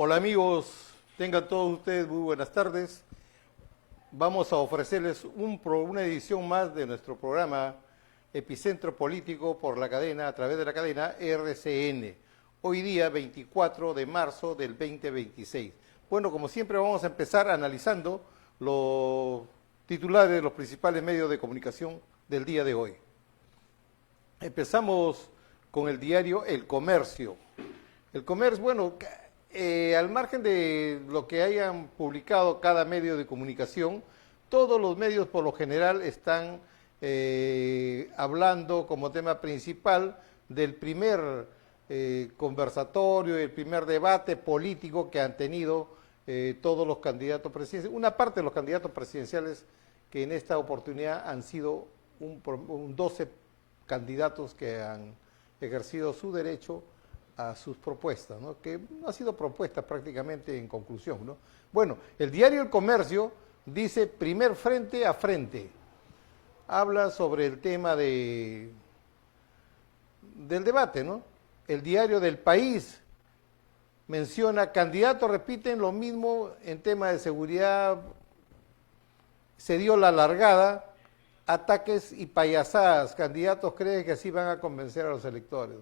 Hola amigos, tengan todos ustedes muy buenas tardes. Vamos a ofrecerles una edición más de nuestro programa Epicentro Político por la cadena, a través de la cadena RCN. Hoy día 24 de marzo del 2026. Bueno, como siempre vamos a empezar analizando los titulares de los principales medios de comunicación del día de hoy. Empezamos con el diario El Comercio. El Comercio, bueno, al margen de lo que hayan publicado cada medio de comunicación, todos los medios por lo general están hablando como tema principal del primer conversatorio, el primer debate político que han tenido todos los candidatos presidenciales, una parte de los candidatos presidenciales que en esta oportunidad han sido un 12 candidatos que han ejercido su derecho a sus propuestas, ¿no? Que no ha sido propuesta prácticamente en conclusión, ¿no? Bueno, el diario El Comercio dice primer frente a frente. Habla sobre el tema del debate, ¿no? El diario del País menciona candidatos repiten lo mismo en tema de seguridad, se dio la largada, ataques y payasadas. Candidatos creen que así van a convencer a los electores.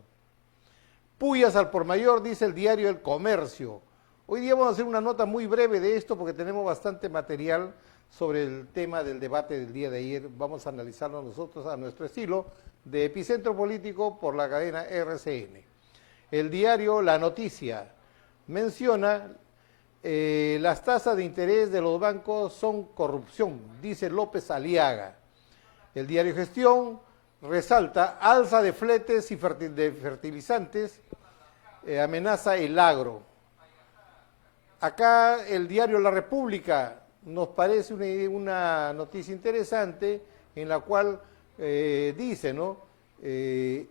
Pullas al por mayor, dice el diario El Comercio. Hoy día vamos a hacer una nota muy breve de esto porque tenemos bastante material sobre el tema del debate del día de ayer. Vamos a analizarlo nosotros a nuestro estilo de Epicentro Político por la cadena RCN. El diario La Noticia menciona las tasas de interés de los bancos son corrupción, dice López Aliaga. El diario Gestión resalta alza de fletes y de fertilizantes, amenaza el agro. Acá el diario La República nos parece una noticia interesante en la cual dice, ¿no? Que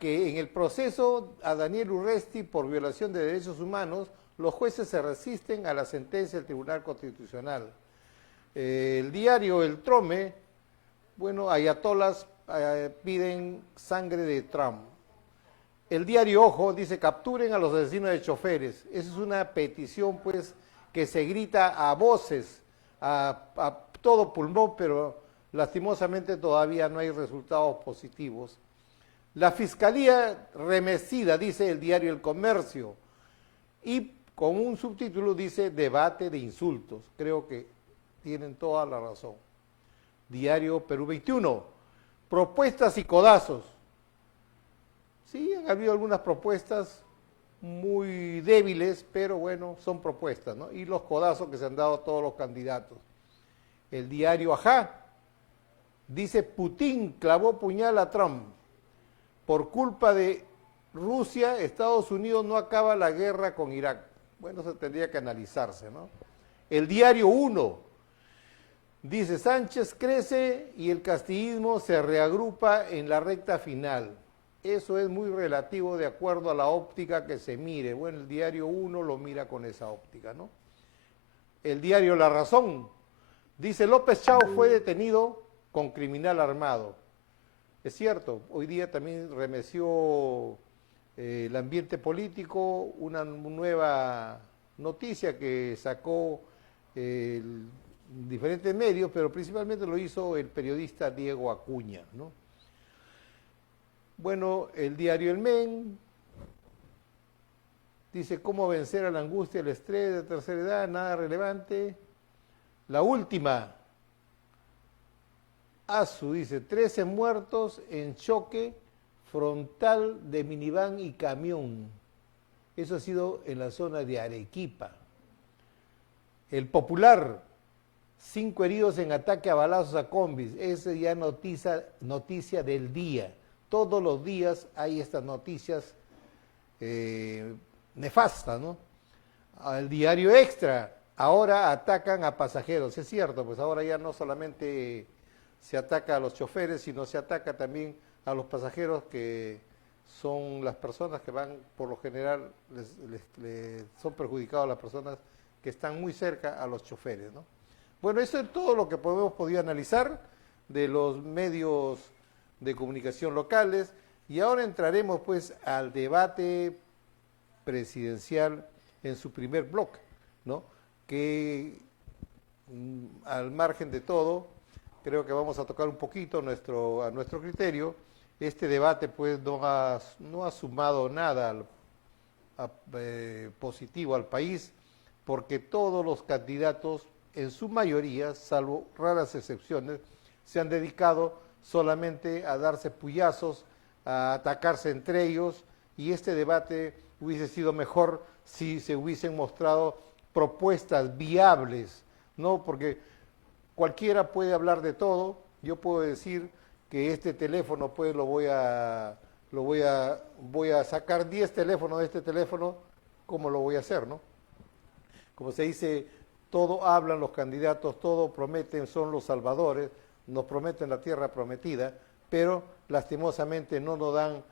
en el proceso a Daniel Urresti por violación de derechos humanos, los jueces se resisten a la sentencia del Tribunal Constitucional. El diario El Trome, bueno, ayatolas piden sangre de Trump. El diario Ojo dice capturen a los asesinos de choferes. Esa es una petición pues que se grita a voces, a todo pulmón, pero lastimosamente todavía no hay resultados positivos. La fiscalía remecida, dice el diario El Comercio, y con un subtítulo dice debate de insultos. Creo que tienen toda la razón. Diario Perú 21, propuestas y codazos. Sí, han habido algunas propuestas muy débiles, pero bueno, son propuestas, ¿no? Y los codazos que se han dado a todos los candidatos. El diario Ajá dice Putin clavó puñal a Trump. Por culpa de Rusia, Estados Unidos no acaba la guerra con Irak. Bueno, eso tendría que analizarse, ¿no? El diario Uno dice Sánchez crece y el castillismo se reagrupa en la recta final. Eso es muy relativo de acuerdo a la óptica que se mire. Bueno, el diario Uno lo mira con esa óptica, ¿no? El diario La Razón dice López Chao fue detenido con criminal armado. Es cierto, hoy día también remeció el ambiente político, una nueva noticia que sacó diferentes medios, pero principalmente lo hizo el periodista Diego Acuña, ¿no? Bueno, el diario El Men dice cómo vencer a la angustia y el estrés de tercera edad, nada relevante. La Última, ASU dice 13 muertos en choque frontal de minivan y camión. Eso ha sido en la zona de Arequipa. El Popular, 5 heridos en ataque a balazos a combis. Esa ya noticia del día. Todos los días hay estas noticias nefastas, ¿no? El diario Extra, ahora atacan a pasajeros. Es cierto, pues ahora ya no solamente se ataca a los choferes, sino se ataca también a los pasajeros que son las personas que van, por lo general, son perjudicados a las personas que están muy cerca a los choferes, ¿no? Bueno, eso es todo lo que hemos podido analizar de los medios de comunicación locales y ahora entraremos pues al debate presidencial en su primer bloque, ¿no? Que al margen de todo, creo que vamos a tocar un poquito a nuestro criterio. Este debate pues no ha sumado nada positivo al país, porque todos los candidatos, en su mayoría, salvo raras excepciones, se han dedicado solamente a darse puyazos, a atacarse entre ellos, y este debate hubiese sido mejor si se hubiesen mostrado propuestas viables, ¿no? Porque cualquiera puede hablar de todo. Yo puedo decir que este teléfono, pues voy a sacar 10 teléfonos de este teléfono, ¿cómo lo voy a hacer, no? Como se dice, todo hablan los candidatos, todo prometen, son los salvadores, nos prometen la tierra prometida, pero lastimosamente no nos dan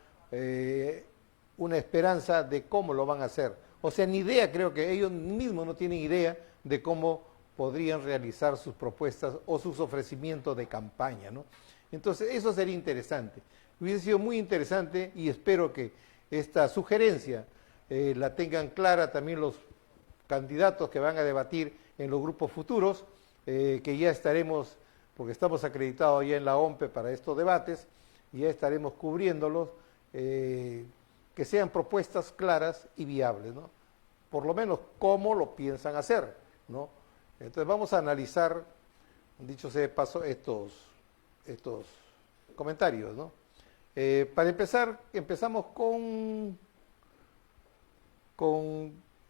una esperanza de cómo lo van a hacer. O sea, ni idea, creo que ellos mismos no tienen idea de cómo podrían realizar sus propuestas o sus ofrecimientos de campaña, ¿no? Entonces, eso sería interesante. Hubiese sido muy interesante y espero que esta sugerencia la tengan clara también los candidatos que van a debatir en los grupos futuros, que ya estaremos, porque estamos acreditados ya en la OMPE para estos debates, y ya estaremos cubriéndolos, que sean propuestas claras y viables, ¿no? Por lo menos cómo lo piensan hacer, ¿no? Entonces vamos a analizar, dicho sea de paso, estos comentarios, ¿no? Para empezar, empezamos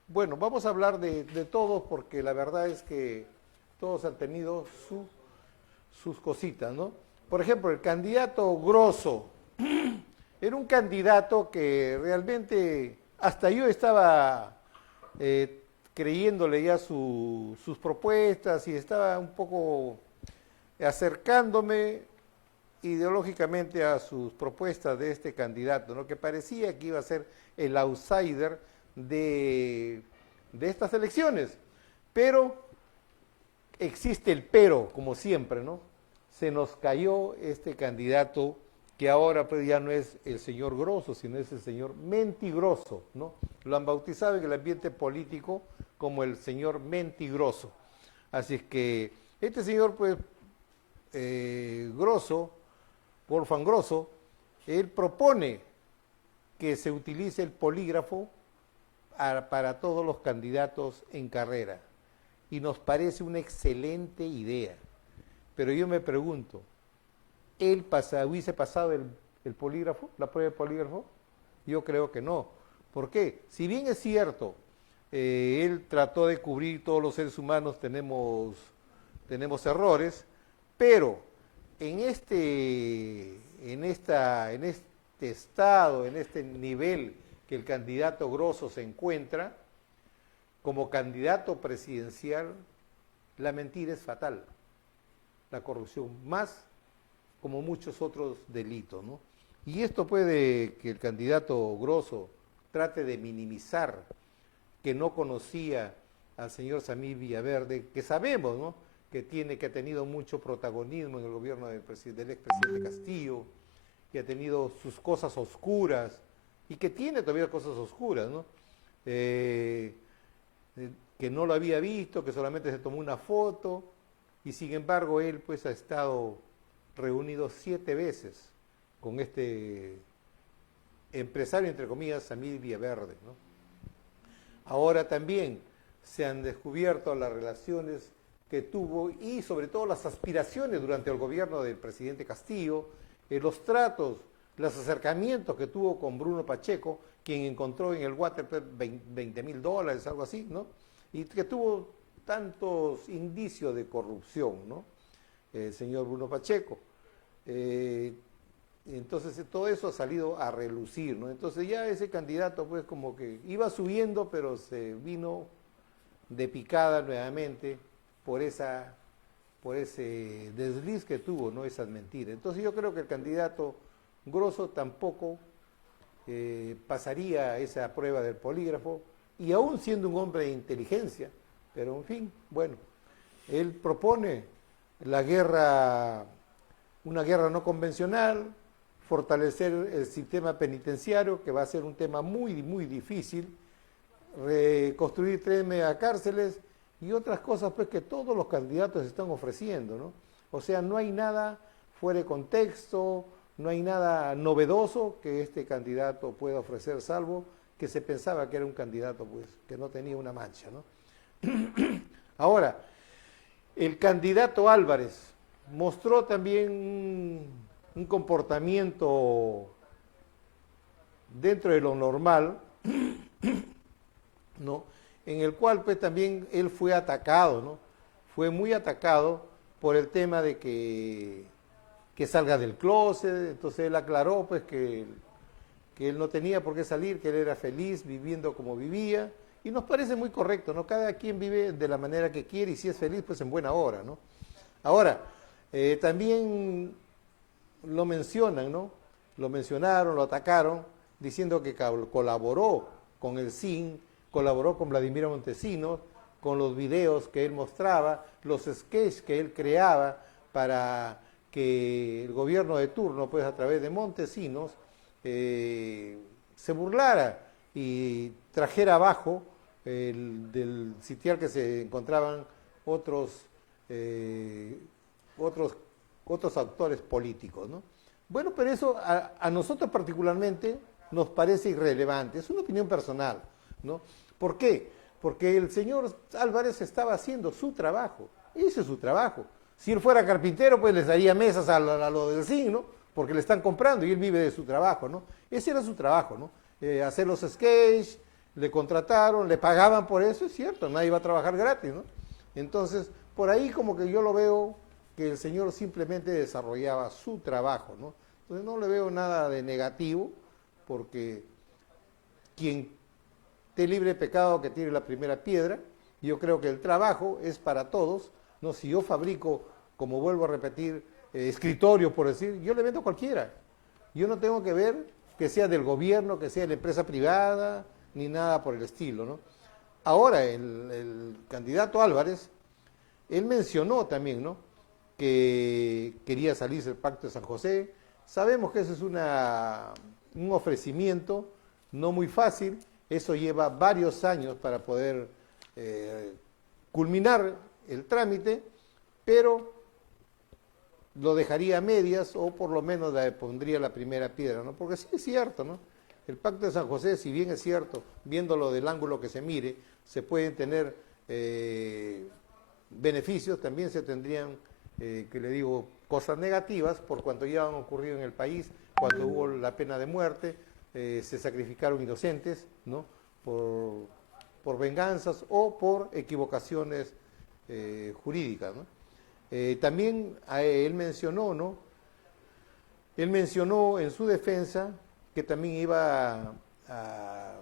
bueno, vamos a hablar de todos, porque la verdad es que todos han tenido sus cositas, ¿no? Por ejemplo, el candidato Grosso era un candidato que realmente hasta yo estaba creyéndole ya sus propuestas, y estaba un poco acercándome ideológicamente a sus propuestas de este candidato, ¿no? Que parecía que iba a ser el outsider de estas elecciones. Pero existe el pero, como siempre, ¿no? Se nos cayó este candidato, que ahora pues ya no es el señor Grosso, sino es el señor Mentigroso, ¿no? Lo han bautizado en el ambiente político como el señor Mentigroso. Así es que este señor, pues, Grosso, Wolfgang Grosso, él propone que se utilice el polígrafo para todos los candidatos en carrera. Y nos parece una excelente idea. Pero yo me pregunto, ¿él hubiese pasado el polígrafo, la prueba de polígrafo? Yo creo que no. ¿Por qué? Si bien es cierto, él trató de cubrir, todos los seres humanos tenemos errores, pero en este estado, en este nivel que el candidato Grosso se encuentra, como candidato presidencial, la mentira es fatal. La corrupción más, como muchos otros delitos, ¿no? Y esto puede que el candidato Grosso trate de minimizar, que no conocía al señor Samir Villaverde, que sabemos, ¿no?, que ha tenido mucho protagonismo en el gobierno del expresidente Castillo, que ha tenido sus cosas oscuras, y que tiene todavía cosas oscuras, ¿no? Que no lo había visto, que solamente se tomó una foto, y sin embargo él pues ha estado reunido 7 veces con este empresario, entre comillas, Samir Villaverde, ¿no? Ahora también se han descubierto las relaciones que tuvo y sobre todo las aspiraciones durante el gobierno del presidente Castillo, los tratos, los acercamientos que tuvo con Bruno Pacheco, quien encontró en el water $20,000, algo así, ¿no? Y que tuvo tantos indicios de corrupción, ¿no? El señor Bruno Pacheco. Entonces todo eso ha salido a relucir, ¿no? Entonces ya ese candidato pues como que iba subiendo, pero se vino de picada nuevamente por ese desliz que tuvo, ¿no? Esas mentiras. Entonces yo creo que el candidato Grosso tampoco pasaría esa prueba del polígrafo, y aún siendo un hombre de inteligencia, pero en fin, bueno, él propone una guerra no convencional, fortalecer el sistema penitenciario, que va a ser un tema muy, muy difícil. construir 3 megacárceles y otras cosas pues que todos los candidatos están ofreciendo, ¿no? O sea, no hay nada fuera de contexto, no hay nada novedoso que este candidato pueda ofrecer, salvo que se pensaba que era un candidato pues que no tenía una mancha, ¿no? Ahora, el candidato Álvarez mostró también un comportamiento dentro de lo normal, ¿no? En el cual pues también él fue atacado, ¿no? Fue muy atacado por el tema de que salga del closet. Entonces él aclaró pues que él no tenía por qué salir, que él era feliz viviendo como vivía, y nos parece muy correcto, ¿no? Cada quien vive de la manera que quiere y si es feliz pues en buena hora, ¿no? Ahora, también lo mencionan, ¿no? Lo mencionaron, lo atacaron, diciendo que colaboró con el CIN, colaboró con Vladimiro Montesinos, con los videos que él mostraba, los sketches que él creaba para que el gobierno de turno, pues a través de Montesinos, se burlara y trajera abajo del sitial que se encontraban otros actores políticos, ¿no? Bueno, pero eso a nosotros particularmente nos parece irrelevante, es una opinión personal, ¿no? ¿Por qué? Porque el señor Álvarez estaba haciendo su trabajo, ese es su trabajo. Si él fuera carpintero, pues les daría mesas a lo del CIN, ¿no? Porque le están comprando y él vive de su trabajo, ¿no? Ese era su trabajo, ¿no? Hacer los sketches, le contrataron, le pagaban por eso, es cierto, nadie va a trabajar gratis, ¿no? Entonces, por ahí como que yo lo veo que el señor simplemente desarrollaba su trabajo, ¿no? Entonces no le veo nada de negativo, porque quien esté libre de pecado que tire la primera piedra. Yo creo que el trabajo es para todos, ¿no? Si yo fabrico, como vuelvo a repetir, escritorio, por decir, yo le vendo a cualquiera. Yo no tengo que ver que sea del gobierno, que sea de la empresa privada, ni nada por el estilo, ¿no? Ahora, el candidato Álvarez, él mencionó también, ¿no?, que quería salirse del Pacto de San José. Sabemos que eso es un ofrecimiento no muy fácil, eso lleva varios años para poder culminar el trámite, pero lo dejaría a medias o por lo menos le pondría la primera piedra, ¿no? Porque sí es cierto, ¿no? El Pacto de San José, si bien es cierto, viéndolo del ángulo que se mire, se pueden tener beneficios, también se tendrían, que le digo, cosas negativas por cuanto ya han ocurrido en el país, cuando hubo la pena de muerte, se sacrificaron inocentes, ¿no?, por venganzas o por equivocaciones jurídicas, ¿no? También él mencionó, ¿no?, él mencionó en su defensa que también iba a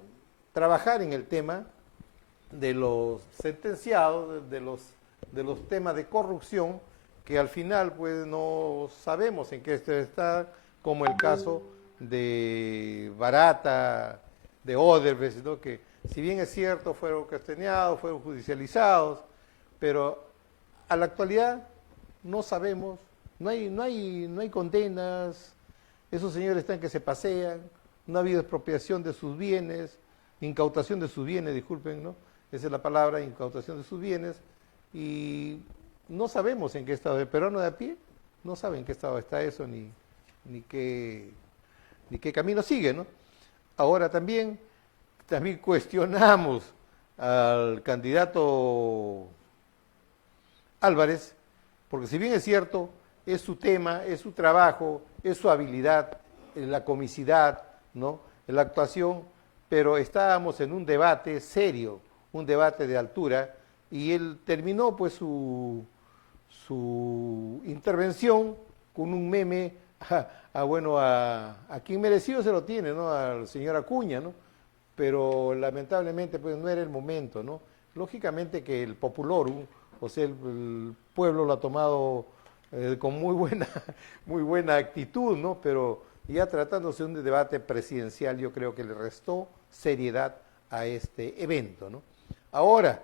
trabajar en el tema de los sentenciados, de los temas de corrupción, que al final pues no sabemos en qué está, como el caso de Barata, de Odebrecht, ¿no?, que si bien es cierto fueron cuestionados, fueron judicializados, pero a la actualidad no sabemos, no hay condenas, esos señores están que se pasean, no ha habido expropiación de sus bienes, incautación de sus bienes, disculpen, ¿no?, esa es la palabra, incautación de sus bienes, y no sabemos en qué estado. El peruano de a pie no sabe en qué estado está eso, ni qué camino sigue, ¿no? Ahora también cuestionamos al candidato Álvarez, porque si bien es cierto, es su tema, es su trabajo, es su habilidad, la comicidad, ¿no?, la actuación, pero estábamos en un debate serio, un debate de altura, y él terminó pues su intervención con un meme a quien merecido se lo tiene, ¿no?, al señor Acuña, ¿no?, pero lamentablemente pues no era el momento, ¿no? Lógicamente que el populorum, o sea, el pueblo lo ha tomado con muy buena actitud, ¿no?, pero ya tratándose de un debate presidencial, yo creo que le restó seriedad a este evento, ¿no? Ahora,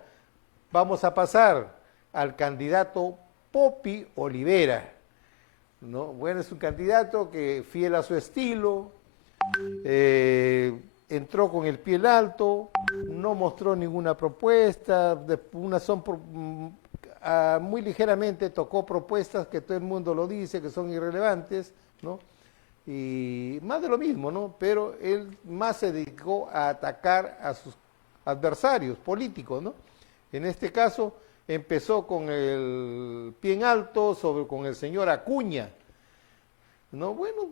vamos a pasar al candidato Popi Olivera, ¿no? Bueno, es un candidato que, fiel a su estilo, entró con el pie en alto, no mostró ninguna propuesta, muy ligeramente tocó propuestas que todo el mundo lo dice, que son irrelevantes, ¿no? Y más de lo mismo, ¿no? Pero él más se dedicó a atacar a sus adversarios políticos, ¿no? En este caso empezó con el pie en alto con el señor Acuña, ¿no? Bueno,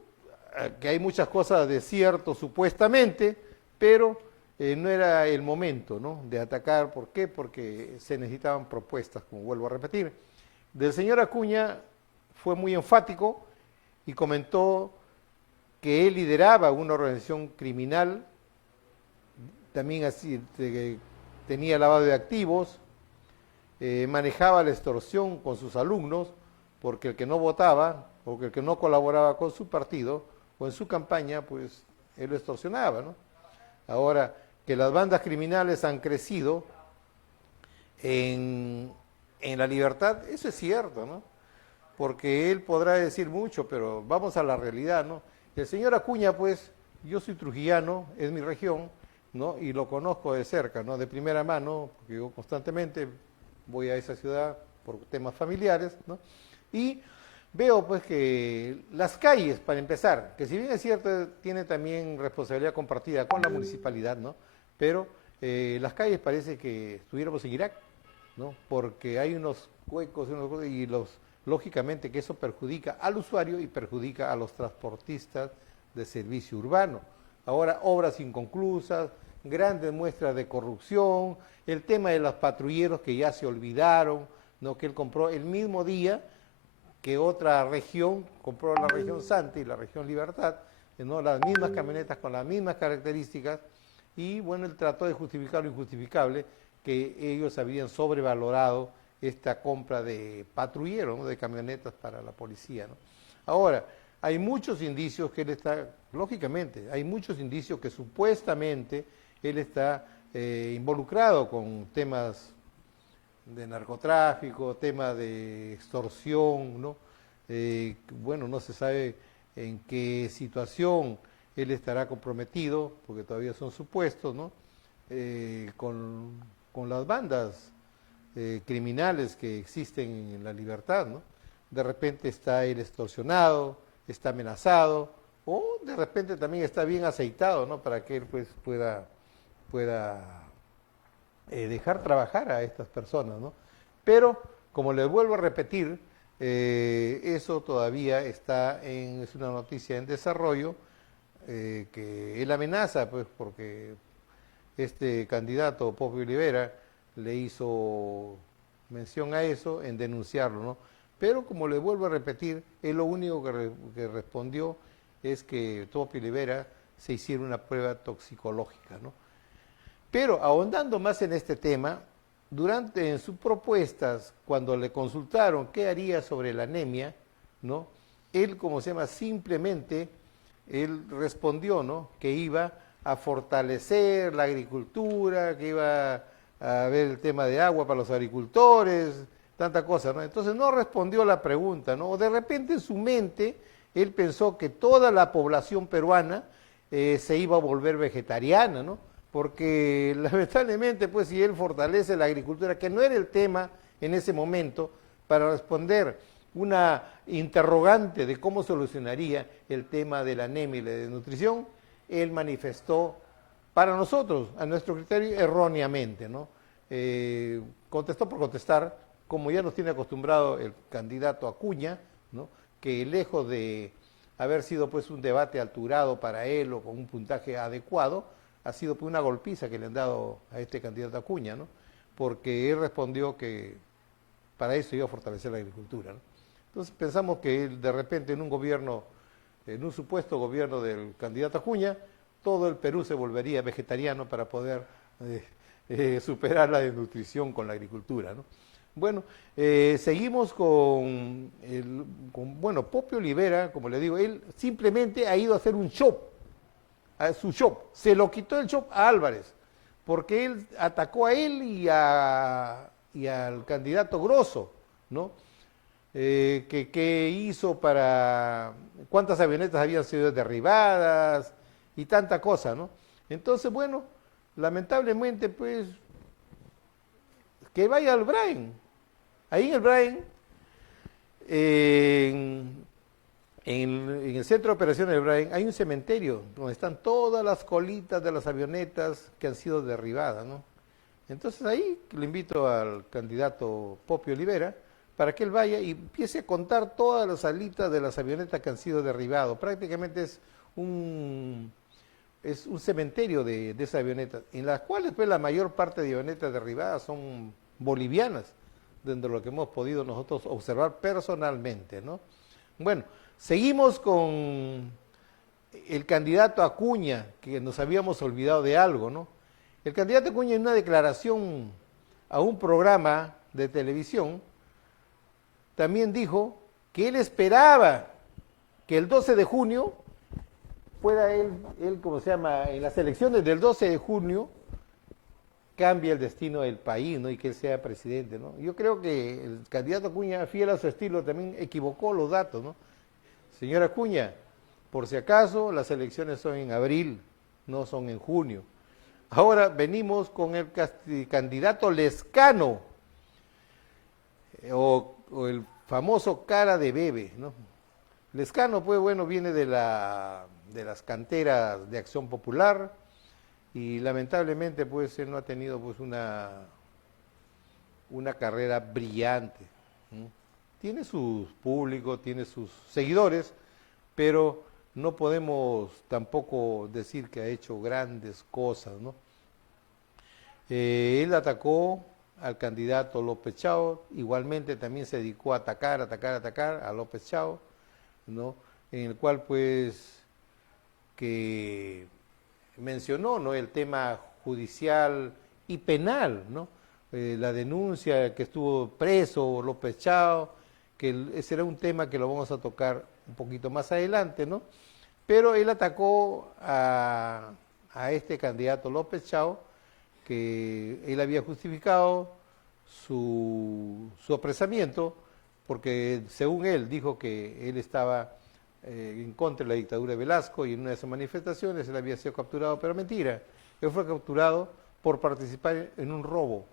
que hay muchas cosas de cierto supuestamente, pero no era el momento, ¿no?, de atacar. ¿Por qué? Porque se necesitaban propuestas, como vuelvo a repetir. Del señor Acuña fue muy enfático y comentó que él lideraba una organización criminal, también así tenía lavado de activos, manejaba la extorsión con sus alumnos, porque el que no votaba o el que no colaboraba con su partido o en su campaña, pues él lo extorsionaba, ¿no? Ahora, que las bandas criminales han crecido en la libertad, eso es cierto, ¿no? Porque él podrá decir mucho, pero vamos a la realidad, ¿no? El señor Acuña, pues, yo soy trujillano, es mi región, ¿no? Y lo conozco de cerca, ¿no? De primera mano, porque yo constantemente voy a esa ciudad por temas familiares, ¿no? Y veo, pues, que las calles, para empezar, que si bien es cierto, tiene también responsabilidad compartida con la municipalidad, ¿no? Pero las calles parece que estuviéramos en Irak, ¿no? Porque hay unos huecos y lógicamente que eso perjudica al usuario y perjudica a los transportistas de servicio urbano. Ahora, obras inconclusas, grandes muestras de corrupción, el tema de los patrulleros que ya se olvidaron, ¿no?, que él compró el mismo día que otra región, compró la región Santa y la región Libertad, ¿no?, las mismas camionetas con las mismas características, y bueno, él trató de justificar lo injustificable, que ellos habían sobrevalorado esta compra de patrulleros, ¿no?, de camionetas para la policía, ¿no? Ahora, hay muchos indicios que él está, lógicamente, hay muchos indicios que supuestamente él está involucrado con temas de narcotráfico, temas de extorsión, ¿no? Bueno, no se sabe en qué situación él estará comprometido, porque todavía son supuestos, ¿no? Con las bandas criminales que existen en la libertad, ¿no? De repente está él extorsionado, está amenazado, o de repente también está bien aceitado, ¿no?, para que él, pues, pueda dejar trabajar a estas personas, ¿no? Pero, como les vuelvo a repetir, eso todavía es una noticia en desarrollo, que él amenaza, pues, porque este candidato, Popio Olivera, le hizo mención a eso en denunciarlo, ¿no? Pero, como le vuelvo a repetir, él lo único que respondió es que Popio Olivera se hiciera una prueba toxicológica, ¿no? Pero, ahondando más en este tema, en sus propuestas, cuando le consultaron qué haría sobre la anemia, ¿no?, él, simplemente, él respondió, ¿no?, que iba a fortalecer la agricultura, que iba a ver el tema de agua para los agricultores, tanta cosa, ¿no? Entonces no respondió a la pregunta, ¿no? O de repente en su mente él pensó que toda la población peruana se iba a volver vegetariana, ¿no? Porque lamentablemente, pues, si él fortalece la agricultura, que no era el tema en ese momento, para responder una interrogante de cómo solucionaría el tema de la anemia y la desnutrición, él manifestó, para nosotros, a nuestro criterio, erróneamente, ¿no? Contestó por contestar, como ya nos tiene acostumbrado el candidato Acuña, ¿no?, que lejos de haber sido, pues, un debate alturado para él o con un puntaje adecuado, ha sido, pues, una golpiza que le han dado a este candidato Acuña, ¿no?, porque él respondió que para eso iba a fortalecer la agricultura, ¿no? Entonces pensamos que él, de repente, en un supuesto gobierno del candidato Acuña, todo el Perú se volvería vegetariano para poder superar la desnutrición con la agricultura, ¿no? Bueno, seguimos bueno, Popio Olivera, como le digo, él simplemente ha ido a hacer un show, a su show, se lo quitó el show a Álvarez, porque él atacó a él y al candidato Grosso, ¿no? Que hizo cuántas avionetas habían sido derribadas y tanta cosa, ¿no? Entonces, bueno, lamentablemente, pues, que vaya al Brain. Ahí en el Brain, en el centro de operaciones del Brain, hay un cementerio donde están todas las colitas de las avionetas que han sido derribadas, ¿no? Entonces ahí le invito al candidato Popio Olivera para que él vaya y empiece a contar todas las alitas de las avionetas que han sido derribadas. Prácticamente es un cementerio de esas avionetas, en las cuales pues la mayor parte de avionetas derribadas son bolivianas, dentro de lo que hemos podido nosotros observar personalmente, ¿no? Bueno, seguimos con el candidato Acuña, que nos habíamos olvidado de algo, ¿no? El candidato Acuña en una declaración a un programa de televisión también dijo que él esperaba que el 12 de junio pueda él, ¿cómo se llama? En las elecciones del 12 de junio cambie el destino del país, ¿no? Y que él sea presidente, ¿no? Yo creo que el candidato Acuña, fiel a su estilo, también equivocó los datos, ¿no? Señora Acuña, por si acaso, las elecciones son en abril, no son en junio. Ahora venimos con el candidato Lescano, o el famoso cara de bebé, ¿no? Lescano, pues bueno, viene de las canteras de Acción Popular y lamentablemente pues él no ha tenido pues una carrera brillante, ¿no? Tiene sus públicos, tiene sus seguidores, pero no podemos tampoco decir que ha hecho grandes cosas, ¿no? Él atacó al candidato López Chao, igualmente también se dedicó a atacar a López Chao, ¿no? En el cual pues que mencionó, ¿no?, el tema judicial y penal, ¿no? La denuncia que estuvo preso López Chao, que ese era un tema que lo vamos a tocar un poquito más adelante, ¿no? Pero él atacó a este candidato López Chao, que él había justificado su apresamiento, porque según él dijo que él estaba en contra de la dictadura de Velasco y en una de esas manifestaciones él había sido capturado, pero mentira, él fue capturado por participar en un robo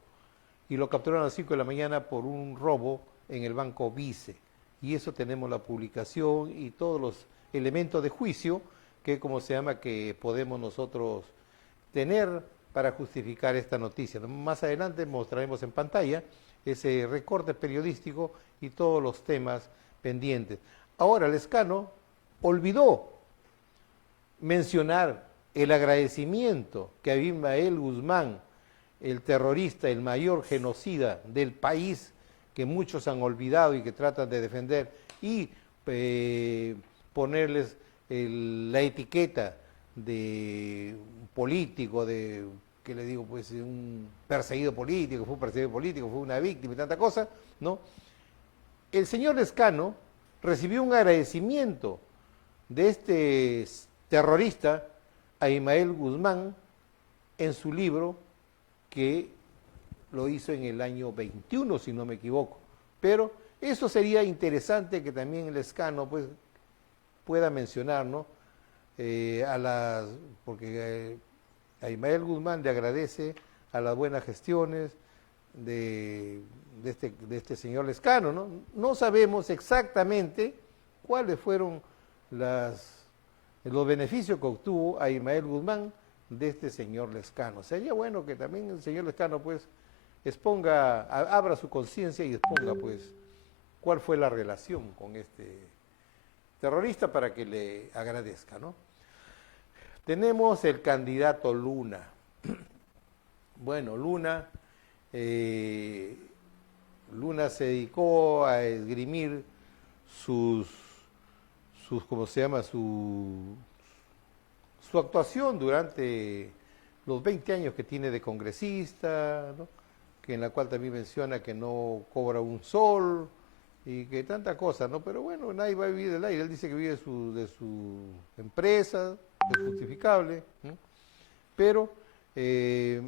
y lo capturaron a las 5 de la mañana por un robo en el Banco Vice, y eso tenemos la publicación y todos los elementos de juicio que, como se llama, que podemos nosotros tener para justificar esta noticia. Más adelante mostraremos en pantalla ese recorte periodístico y todos los temas pendientes. Ahora, Lescano olvidó mencionar el agradecimiento que Abimael Guzmán, el terrorista, el mayor genocida del país, que muchos han olvidado y que tratan de defender, y ponerles la etiqueta de político, de, ¿qué le digo? Pues un perseguido político, fue una víctima y tanta cosa, ¿no? El señor Lescano recibió un agradecimiento de este terrorista, a Abimael Guzmán, en su libro, que lo hizo en el año 21, si no me equivoco. Pero eso sería interesante que también Lescano pues pueda mencionar, ¿no? Porque Abimael Guzmán le agradece a las buenas gestiones de este señor Lescano, ¿no? No sabemos exactamente cuáles fueron los beneficios que obtuvo Abimael Guzmán de este señor Lescano. Sería bueno que también el señor Lescano pues abra su conciencia y exponga pues cuál fue la relación con este terrorista para que le agradezca, ¿no? Tenemos el candidato Luna. Bueno, Luna se dedicó a esgrimir ¿cómo se llama? Su actuación durante los 20 años que tiene de congresista, ¿no? Que en la cual también menciona que no cobra un sol y que tanta cosa, ¿no? Pero bueno, nadie va a vivir del aire. Él dice que vive de su empresa, es justificable, ¿no? Pero él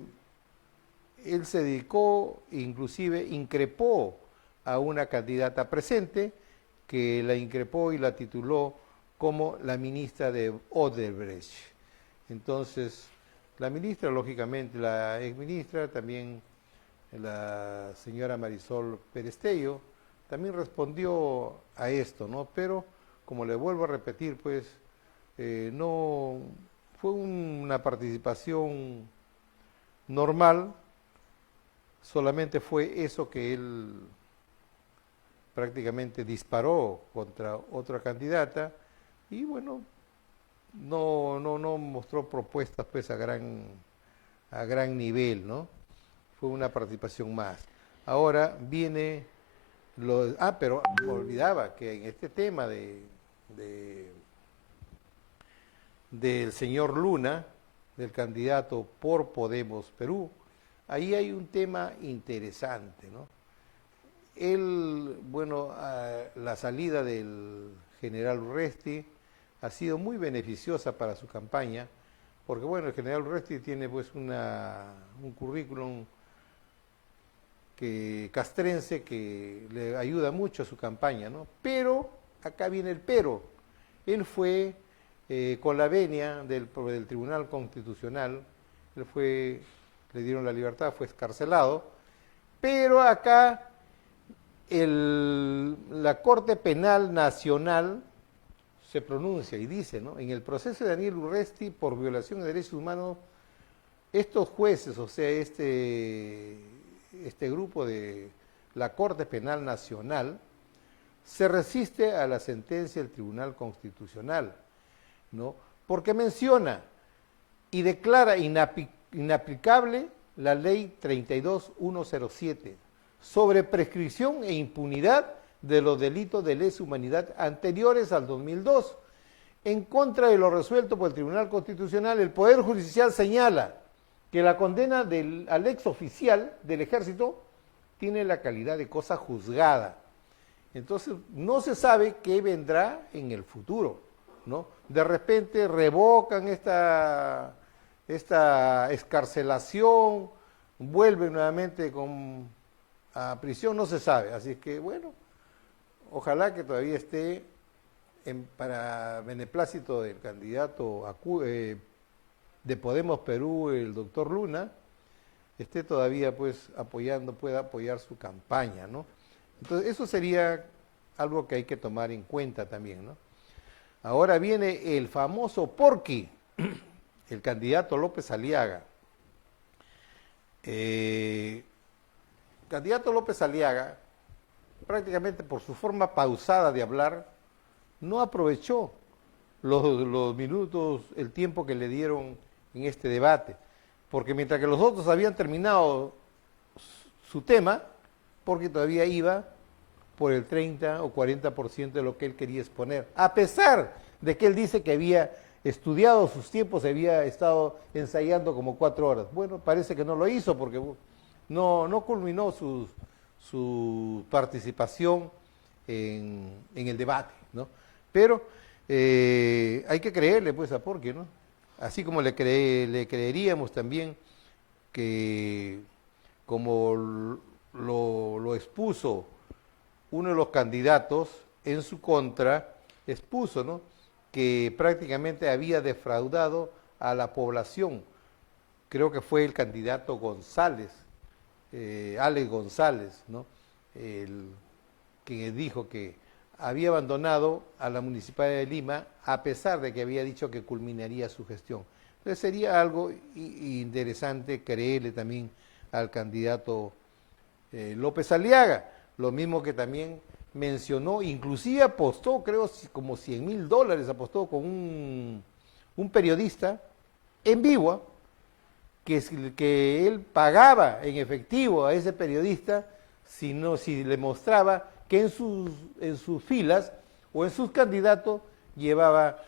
se dedicó, inclusive increpó a una candidata presente, que la increpó y la tituló como la ministra de Odebrecht. Entonces, La ministra, lógicamente, la exministra, también la señora Marisol Perestello, también respondió a esto, ¿no? Pero, como le vuelvo a repetir, pues, no fue una participación normal, solamente fue eso que él prácticamente disparó contra otra candidata y bueno, no mostró propuestas pues a gran nivel, ¿no? Fue una participación más. Ahora viene pero me olvidaba que en este tema de- del señor Luna, del candidato por Podemos Perú, ahí hay un tema interesante, ¿no? Él, bueno, la salida del general Urresti ha sido muy beneficiosa para su campaña, porque bueno, el general Urresti tiene pues un currículum castrense que le ayuda mucho a su campaña, ¿no? Pero, acá viene el pero, él fue con la venia del Tribunal Constitucional, le dieron la libertad, fue escarcelado, pero acá la Corte Penal Nacional se pronuncia y dice, ¿no? En el proceso de Daniel Urresti por violación de derechos humanos, estos jueces, o sea, este grupo de la Corte Penal Nacional, se resiste a la sentencia del Tribunal Constitucional, ¿no? Porque menciona y declara inaplicable la ley 32107 sobre prescripción e impunidad de los delitos de lesa humanidad anteriores al 2002. En contra de lo resuelto por el Tribunal Constitucional, el Poder Judicial señala que la condena al ex oficial del Ejército tiene la calidad de cosa juzgada. Entonces, no se sabe qué vendrá en el futuro, ¿no? De repente revocan esta excarcelación, vuelven nuevamente a prisión, no se sabe. Así que, bueno, ojalá que todavía esté para beneplácito del candidato de Podemos Perú, el doctor Luna, esté todavía pues pueda apoyar su campaña, ¿no? Entonces, eso sería algo que hay que tomar en cuenta también, ¿no? Ahora viene el famoso Porqui, el candidato López Aliaga. Candidato López Aliaga, prácticamente por su forma pausada de hablar, no aprovechó los minutos, el tiempo que le dieron en este debate, porque mientras que los otros habían terminado su tema, porque todavía iba por el 30 o 40% de lo que él quería exponer, a pesar de que él dice que había estudiado sus tiempos, había estado ensayando como 4 horas. Bueno, parece que no lo hizo porque no culminó su participación en el debate, ¿no? Pero hay que creerle pues a Porqui, ¿no? Así como le creeríamos también que como lo expuso uno de los candidatos en su contra, expuso, ¿no?, que prácticamente había defraudado a la población. Creo que fue el candidato González, Alex González, ¿no?, que dijo que había abandonado a la Municipalidad de Lima a pesar de que había dicho que culminaría su gestión. Entonces sería algo interesante creerle también al candidato López Aliaga, lo mismo que también mencionó, inclusive apostó, creo, como $100,000, apostó con un periodista en vivo, que él pagaba en efectivo a ese periodista si le mostraba que en sus filas o en sus candidatos llevaba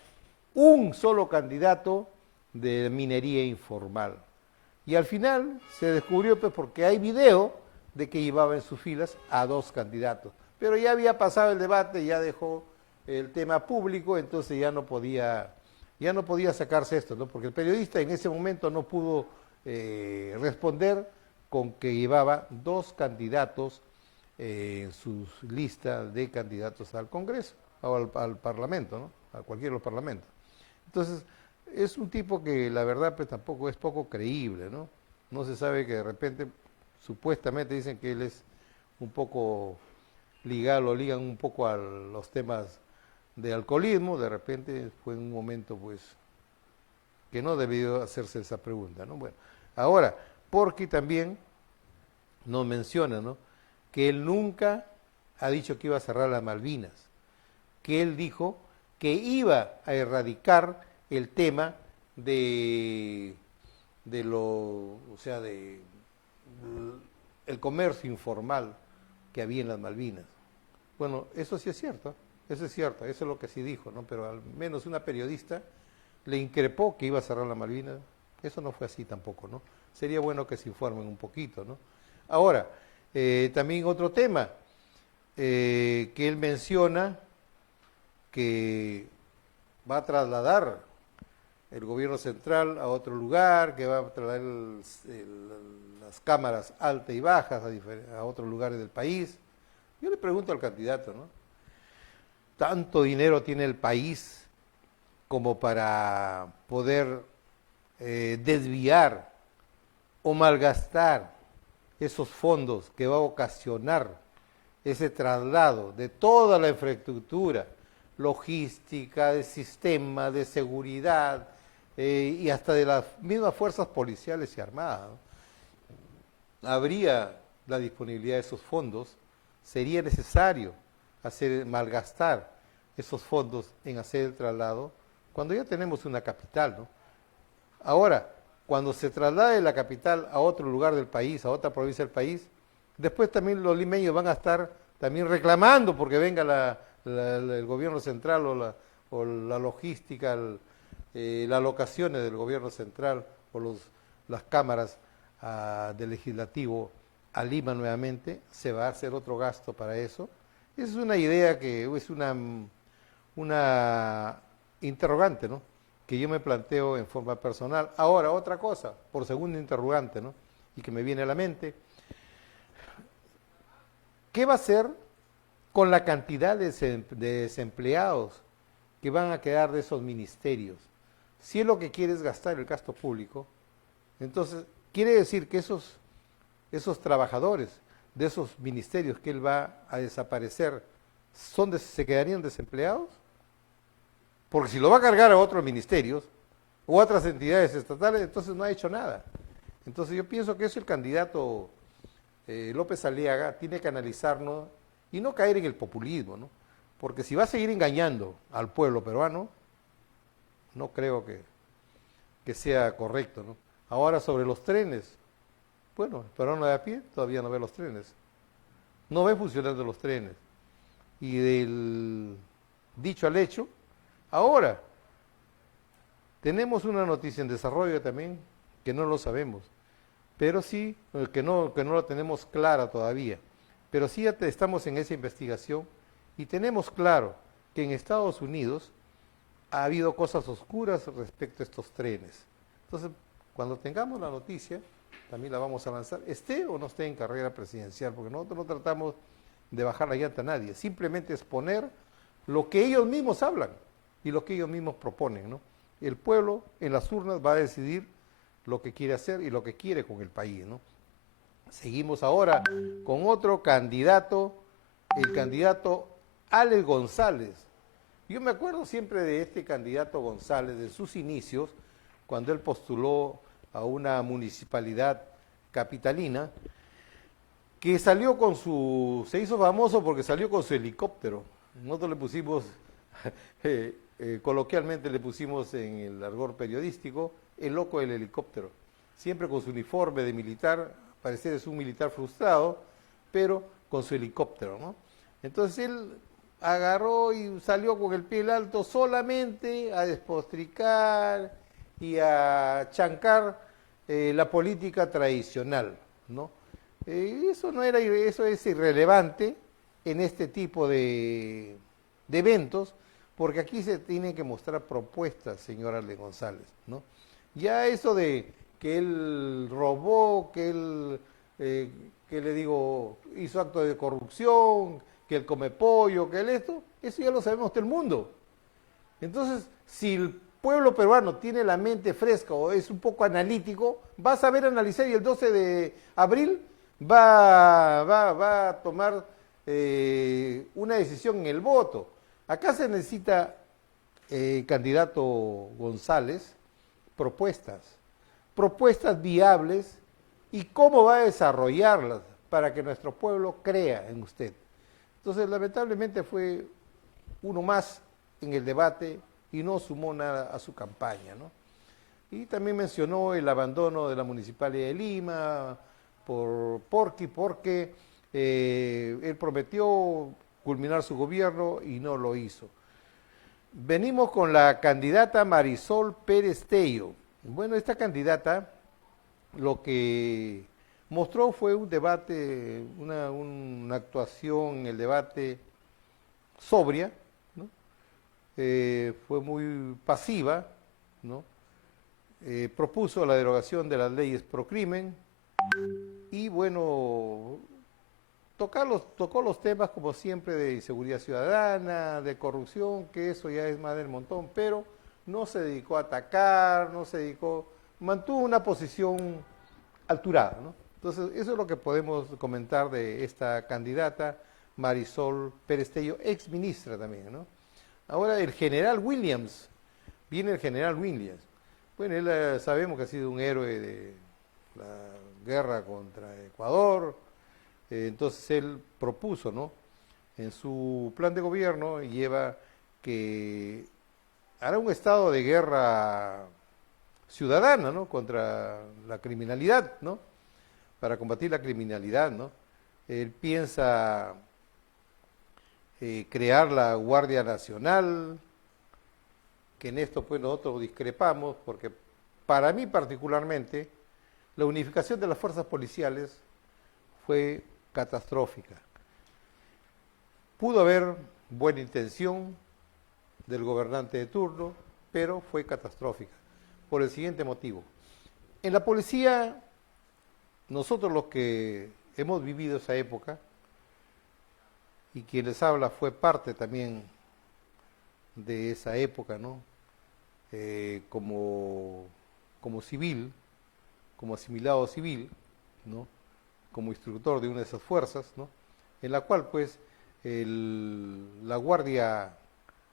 un solo candidato de minería informal. Y al final se descubrió pues porque hay video de que llevaba en sus filas a 2 candidatos. Pero ya había pasado el debate, ya dejó el tema público, entonces ya no podía sacarse esto, ¿no? Porque el periodista en ese momento no pudo responder con que llevaba 2 candidatos en su lista de candidatos al Congreso o al Parlamento, ¿no?, a cualquiera de los parlamentos. Entonces, es un tipo que la verdad pues tampoco es poco creíble, ¿no? No se sabe que de repente, supuestamente dicen que él es un poco ligado, lo ligan un poco a los temas de alcoholismo, de repente fue en un momento pues que no debió hacerse esa pregunta, ¿no? Bueno, ahora, porque también nos menciona, ¿no? Que él nunca ha dicho que iba a cerrar las Malvinas, que él dijo que iba a erradicar el tema de lo, o sea, de el comercio informal que había en las Malvinas. Bueno, eso sí es cierto, eso es cierto, eso es lo que sí dijo, ¿no? Pero al menos una periodista le increpó que iba a cerrar la Malvinas. Eso no fue así tampoco, ¿no? Sería bueno que se informen un poquito, ¿no? Ahora, también otro tema que él menciona que va a trasladar el gobierno central a otro lugar, que va a trasladar las cámaras altas y bajas a otros lugares del país. Yo le pregunto al candidato, ¿no? ¿Tanto dinero tiene el país como para poder desviar o malgastar esos fondos que va a ocasionar ese traslado de toda la infraestructura, logística, de sistema, de seguridad y hasta de las mismas fuerzas policiales y armadas? ¿No? Habría la disponibilidad de esos fondos, sería necesario malgastar esos fondos en hacer el traslado cuando ya tenemos una capital, ¿no? Ahora, cuando se traslade la capital a otro lugar del país, a otra provincia del país, después también los limeños van a estar también reclamando porque venga el gobierno central o la logística, las alocaciones del gobierno central o las cámaras del legislativo a Lima nuevamente, se va a hacer otro gasto para eso. Esa es una idea que es una interrogante, ¿no? Que yo me planteo en forma personal. Ahora, otra cosa, por segundo interrogante, ¿no? Y que me viene a la mente, ¿qué va a hacer con la cantidad de desempleados que van a quedar de esos ministerios? Si es lo que quiere es gastar el gasto público, entonces quiere decir que esos trabajadores de esos ministerios que él va a desaparecer, se quedarían desempleados. Porque si lo va a cargar a otros ministerios o a otras entidades estatales, entonces no ha hecho nada. Entonces yo pienso que eso el candidato López Aliaga tiene que analizarnos y no caer en el populismo, ¿no? Porque si va a seguir engañando al pueblo peruano, no creo que sea correcto, ¿no? Ahora sobre los trenes, bueno, el peruano de a pie todavía no ve los trenes, no ve funcionando los trenes. Y del dicho al hecho, ahora tenemos una noticia en desarrollo también que no lo sabemos, pero sí, que no la tenemos clara todavía, pero sí ya estamos en esa investigación y tenemos claro que en Estados Unidos ha habido cosas oscuras respecto a estos trenes. Entonces, cuando tengamos la noticia, también la vamos a lanzar, esté o no esté en carrera presidencial, porque nosotros no tratamos de bajar la llanta a nadie, simplemente exponer lo que ellos mismos hablan y lo que ellos mismos proponen, ¿no? El pueblo en las urnas va a decidir lo que quiere hacer y lo que quiere con el país, ¿no? Seguimos ahora con otro candidato, el candidato Alex González. Yo me acuerdo siempre de este candidato González, de sus inicios, cuando él postuló a una municipalidad capitalina, que se hizo famoso porque salió con su helicóptero. Nosotros le pusimos, coloquialmente le pusimos en el argot periodístico, el loco del helicóptero. Siempre con su uniforme de militar, parecía es un militar frustrado, pero con su helicóptero, ¿no? Entonces él agarró y salió con el pie alto solamente a despotricar y a chancar la política tradicional, ¿no? Eso es irrelevante en este tipo de eventos, porque aquí se tienen que mostrar propuestas, señor Ale González, ¿no? Ya eso de que él robó, que él, que le digo, hizo acto de corrupción, que él come pollo, que él esto, eso ya lo sabemos todo el mundo. Entonces, si pueblo peruano tiene la mente fresca o es un poco analítico, va a saber analizar y el 12 de abril va a tomar una decisión en el voto. Acá se necesita, candidato González, propuestas viables y cómo va a desarrollarlas para que nuestro pueblo crea en usted. Entonces, lamentablemente fue uno más en el debate y no sumó nada a su campaña, ¿no? Y también mencionó el abandono de la Municipalidad de Lima por Porqui, porque él prometió culminar su gobierno y no lo hizo. Venimos con la candidata Marisol Pérez Tello. Bueno, esta candidata lo que mostró fue un debate, una actuación en el debate sobria, ¿no? Fue muy pasiva, ¿no? Propuso la derogación de las leyes pro crimen y bueno, tocó los temas como siempre de inseguridad ciudadana, de corrupción, que eso ya es más del montón, pero no se dedicó a atacar, mantuvo una posición alturada, ¿no? Entonces, eso es lo que podemos comentar de esta candidata, Marisol Pérez Tello, ex ministra también, ¿no? Ahora el general Williams, viene el general Williams. Bueno, él sabemos que ha sido un héroe de la guerra contra Ecuador, entonces él propuso, ¿no? En su plan de gobierno lleva que hará un estado de guerra ciudadana, ¿no? Contra la criminalidad, ¿no? Para combatir la criminalidad, ¿no? Él piensa crear la Guardia Nacional, que en esto pues nosotros discrepamos, porque para mí particularmente la unificación de las fuerzas policiales fue catastrófica. Pudo haber buena intención del gobernante de turno, pero fue catastrófica, por el siguiente motivo. En la policía, nosotros los que hemos vivido esa época, y quien les habla fue parte también de esa época, ¿no? Como civil, como asimilado civil, ¿no? Como instructor de una de esas fuerzas, ¿no? En la cual pues la Guardia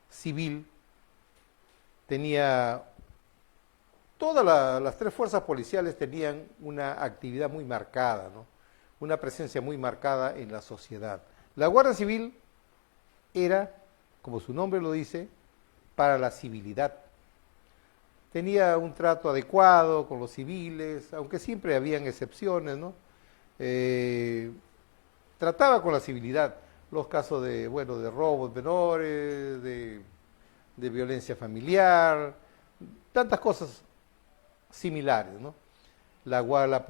Civil tenía, las tres fuerzas policiales tenían una actividad muy marcada, ¿no? Una presencia muy marcada en la sociedad. La Guardia Civil era, como su nombre lo dice, para la civilidad. Tenía un trato adecuado con los civiles, aunque siempre habían excepciones, ¿no? Trataba con la civilidad los casos de robos menores, de violencia familiar, tantas cosas similares, ¿no? La Guardia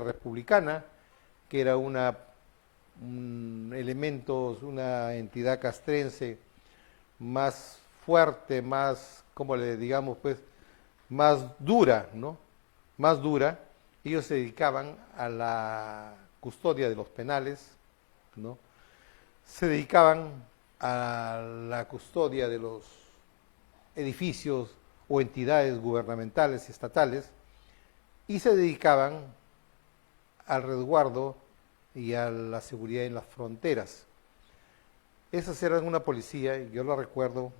Republicana, que era una entidad castrense más fuerte, más, como le digamos, pues, más dura, ¿no? Más dura. Ellos se dedicaban a la custodia de los penales, ¿no? Se dedicaban a la custodia de los edificios o entidades gubernamentales y estatales y se dedicaban al resguardo y a la seguridad en las fronteras. Esas eran una policía, y yo la recuerdo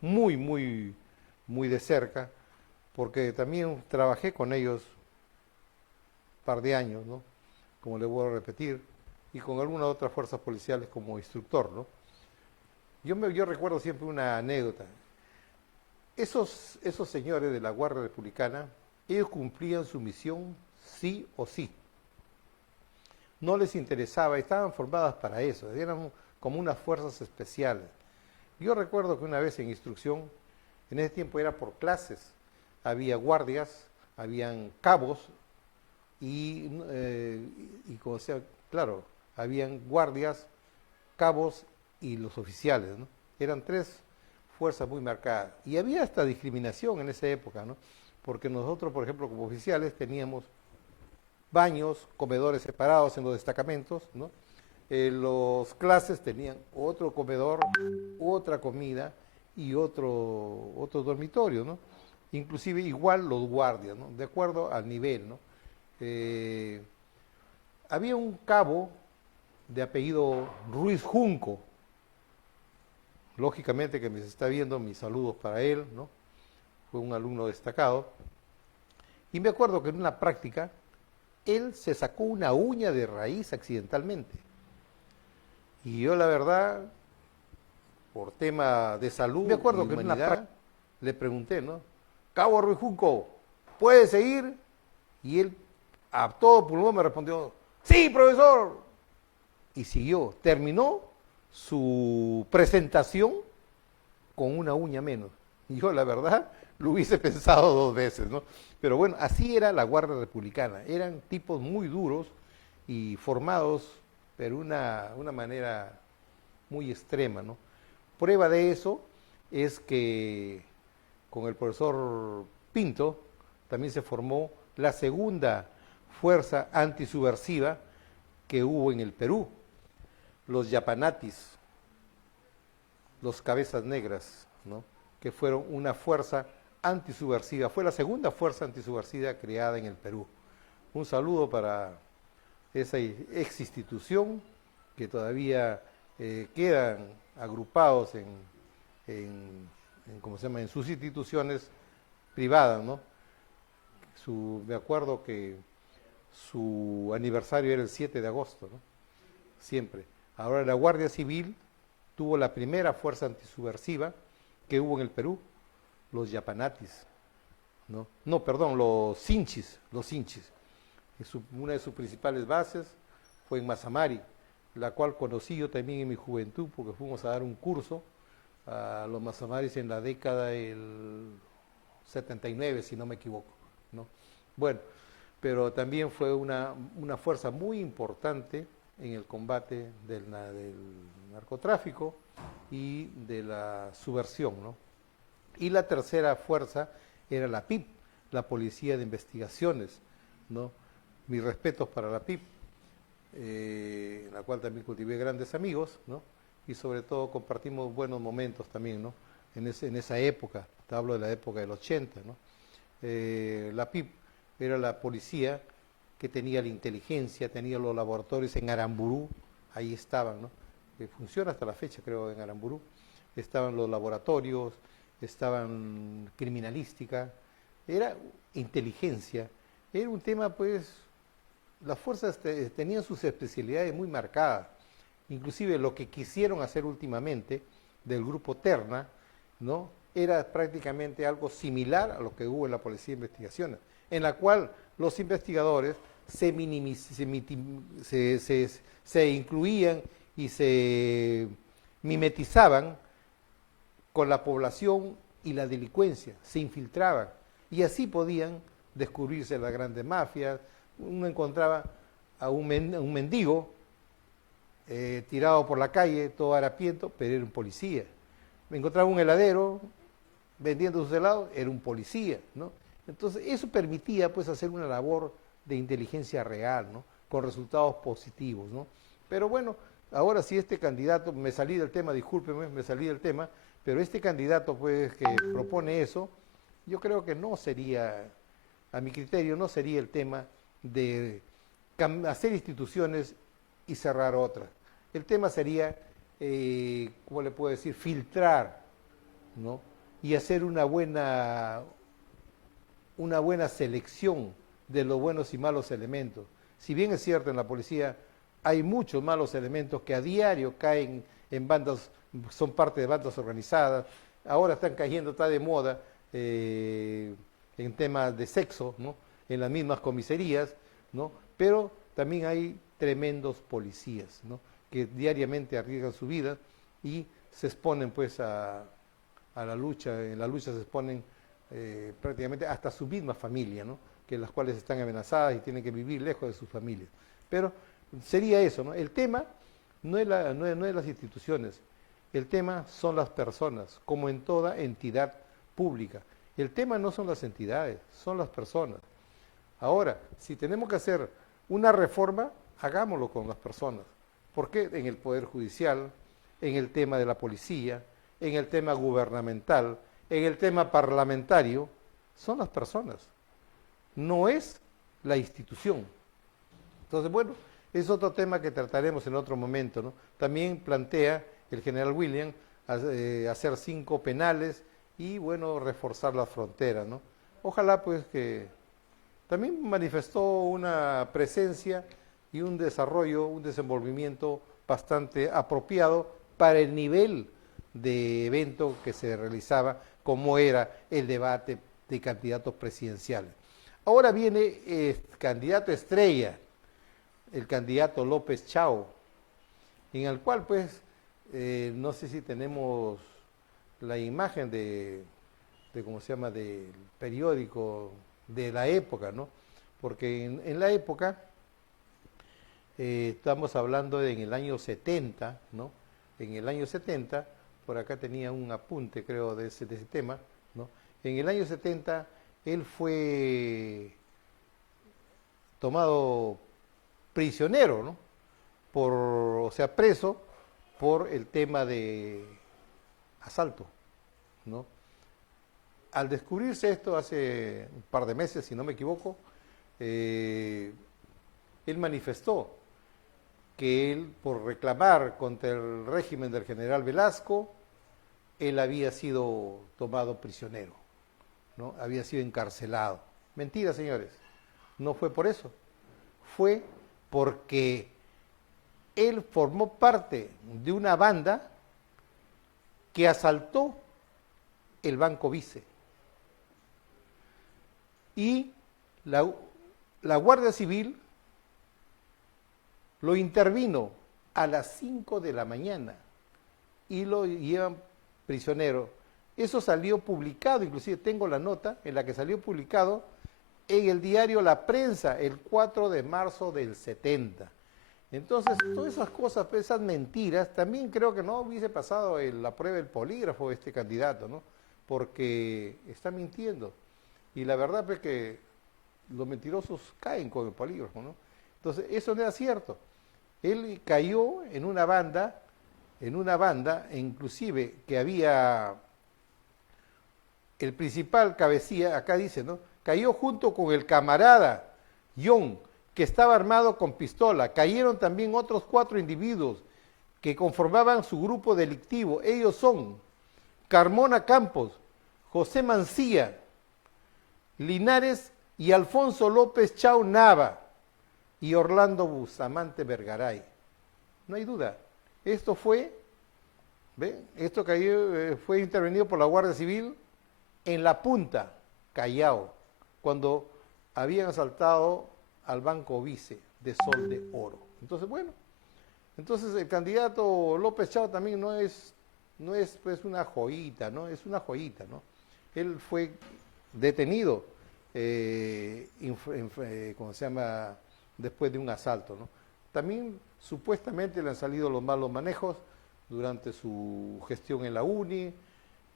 muy, muy, muy de cerca, porque también trabajé con ellos un par de años, ¿no? Como le voy a repetir, y con algunas otras fuerzas policiales como instructor, ¿no? Yo recuerdo siempre una anécdota. Esos señores de la Guardia Republicana, ellos cumplían su misión sí o sí. No les interesaba, estaban formadas para eso, eran como unas fuerzas especiales. Yo recuerdo que una vez en instrucción, en ese tiempo era por clases, había guardias, habían cabos y como sea, claro, habían guardias, cabos y los oficiales, ¿no? Eran tres fuerzas muy marcadas. Y había hasta discriminación en esa época, ¿no? Porque nosotros, por ejemplo, como oficiales teníamos baños, comedores separados en los destacamentos, ¿no? Los clases tenían otro comedor, otra comida, y otro dormitorio, ¿no? Inclusive igual los guardias, ¿no? De acuerdo al nivel, ¿no? Había un cabo de apellido Ruiz Junco, lógicamente que me está viendo, mis saludos para él, ¿no? Fue un alumno destacado. Y me acuerdo que en una práctica, él se sacó una uña de raíz accidentalmente. Y yo la verdad, por tema de salud, me acuerdo que en una práctica le pregunté, ¿no? Cabo Ruiz Junco, ¿puede seguir? Y él a todo pulmón me respondió, sí, profesor. Y siguió, terminó su presentación con una uña menos. Y yo la verdad lo hubiese pensado 2 veces, ¿no? Pero bueno, así era la Guardia Republicana. Eran tipos muy duros y formados, pero una manera muy extrema, ¿no? Prueba de eso es que con el profesor Pinto también se formó la segunda fuerza antisubversiva que hubo en el Perú, los Yapanatis, los Cabezas Negras, ¿no? Que fueron una fuerza antisubversiva, fue la segunda fuerza antisubversiva creada en el Perú. Un saludo para esa ex institución que todavía quedan agrupados ¿cómo se llama? En sus instituciones privadas, ¿no? Me acuerdo que su aniversario era el 7 de agosto, ¿no? Siempre. Ahora la Guardia Civil tuvo la primera fuerza antisubversiva que hubo en el Perú, los Yapanatis, ¿no? No, perdón, los Sinchis. Una de sus principales bases fue en Mazamari, la cual conocí yo también en mi juventud porque fuimos a dar un curso a los Mazamaris en la década del 79, si no me equivoco, ¿no? Bueno, pero también fue una fuerza muy importante en el combate del narcotráfico y de la subversión, ¿no? Y la tercera fuerza era la PIP, la Policía de Investigaciones, ¿no? Mis respetos para la PIP, en la cual también cultivé grandes amigos, ¿no? Y sobre todo compartimos buenos momentos también, ¿no? En esa época, te hablo de la época del 80, ¿no? La PIP era la policía que tenía la inteligencia, tenía los laboratorios en Aramburú, ahí estaban, ¿no? Funciona hasta la fecha, creo, en Aramburú. Estaban los laboratorios, estaban criminalística, era inteligencia. Era un tema, pues, las fuerzas tenían sus especialidades muy marcadas. Inclusive lo que quisieron hacer últimamente del grupo Terna, ¿no? Era prácticamente algo similar a lo que hubo en la Policía de Investigaciones, en la cual los investigadores se incluían y se mimetizaban con la población y la delincuencia, se infiltraban y así podían descubrirse las grandes mafias. Uno encontraba a un mendigo tirado por la calle, todo harapiento, pero era un policía. Me encontraba un heladero vendiendo sus helados, era un policía, ¿no? Entonces eso permitía pues hacer una labor de inteligencia real, ¿no? Con resultados positivos, ¿no? Pero bueno, ahora sí este candidato, me salí del tema, discúlpeme, me salí del tema, pero este candidato pues que propone eso, yo creo que no sería, a mi criterio, no sería el tema de hacer instituciones y cerrar otras. El tema sería, ¿cómo le puedo decir?, filtrar, ¿no? Y hacer una buena selección de los buenos y malos elementos. Si bien es cierto, en la policía hay muchos malos elementos que a diario caen en bandas, son parte de bandas organizadas, ahora están cayendo, está de moda en temas de sexo, ¿no? En las mismas comisarías, ¿no? Pero también hay tremendos policías, ¿no? Que diariamente arriesgan su vida y se exponen pues a la lucha, en la lucha se exponen prácticamente hasta su misma familia, ¿no? Que las cuales están amenazadas y tienen que vivir lejos de sus familias. Pero sería eso, ¿no? El tema no es las instituciones, el tema son las personas, como en toda entidad pública. El tema no son las entidades, son las personas. Ahora, si tenemos que hacer una reforma, hagámoslo con las personas. ¿Por qué? En el Poder Judicial, en el tema de la policía, en el tema gubernamental, en el tema parlamentario, son las personas, no es la institución. Entonces, bueno, es otro tema que trataremos en otro momento, ¿no? También plantea el general William hacer 5 penales y, bueno, reforzar las fronteras, ¿no? Ojalá, pues, que también manifestó una presencia y un desarrollo, un desenvolvimiento bastante apropiado para el nivel de evento que se realizaba, como era el debate de candidatos presidenciales. Ahora viene el candidato estrella, el candidato López Chao, en el cual, pues, no sé si tenemos la imagen de ¿cómo se llama?, del periódico de la época, ¿no? Porque en la época, estamos hablando en el año 70, ¿no? En el año 70, por acá tenía un apunte, creo, de ese tema, ¿no? En el año 70, él fue tomado prisionero, ¿no? O sea, preso por el tema de asalto, ¿no? Al descubrirse esto hace un par de meses, si no me equivoco, él manifestó que él, por reclamar contra el régimen del general Velasco, él había sido tomado prisionero, ¿no? Había sido encarcelado. Mentira, señores, no fue por eso, fue porque él formó parte de una banda que asaltó el Banco Vice. Y la Guardia Civil lo intervino a las 5 de la mañana y lo llevan prisionero. Eso salió publicado, inclusive tengo la nota en la que salió publicado en el diario La Prensa el 4 de marzo del 70. Entonces, todas esas cosas, esas mentiras, también creo que no hubiese pasado la prueba del polígrafo este candidato, ¿no? Porque está mintiendo. Y la verdad es que los mentirosos caen con el polígrafo, ¿no? Entonces, eso no era cierto. Él cayó en una banda, inclusive que había el principal cabecilla, acá dice, ¿no? Cayó junto con el camarada John, que estaba armado con pistola. Cayeron también otros 4 individuos que conformaban su grupo delictivo. Ellos son Carmona Campos, José Mancilla, Linares y Alfonso López Chao Nava y Orlando Bustamante Vergaray. No hay duda. Esto fue, ¿ve? Esto cayó, fue intervenido por la Guardia Civil en La Punta, Callao, cuando habían asaltado al Banco Vice de Sol de Oro. Entonces, bueno, entonces el candidato López Chao también no es pues una joyita, ¿no? Es una joyita, ¿no? Él fue detenido, ¿cómo se llama?, después de un asalto, ¿no? También supuestamente le han salido los malos manejos durante su gestión en la UNI,